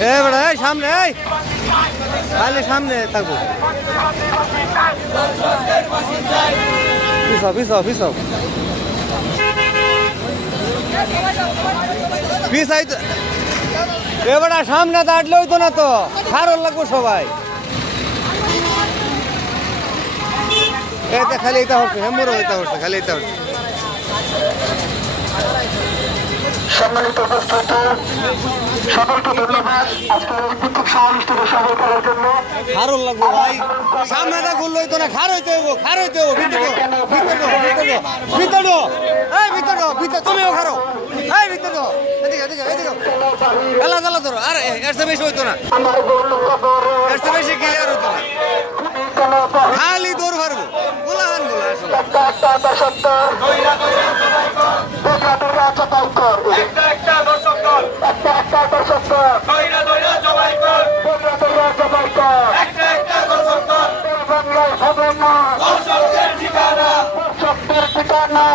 বেড়া সামনে খালি সামনে থাকবো পিছাও পিছাও পিছাও পিছাই তো এবারে সামনে দাঁড়লে হইতো না তো খারাপ লাগবো সবাই এটা খালি এটা হচ্ছে হেমুরও এটা হচ্ছে খালি এটা হচ্ছে সম্মানিত উপস্থিতি সকলকে ধন্যবাদ আজকের অলিম্পিক সমাবেশটিকে সফল করার জন্য। খারাপ লাগবো ভাই সামনে দা করলো হইতো না খার হইতে হইব খার হইতে হইব ভিতর তুমিও খারো এই ভিতর এদিকে এদিকে এদিকে এলা জ্বালা ধরো আরে এর চেয়ে বেশি হইতো না এর চেয়ে বেশি ক্লিয়ার হতো না খালি দৌড় পারবো গোলাহান গোলা ঠিকানা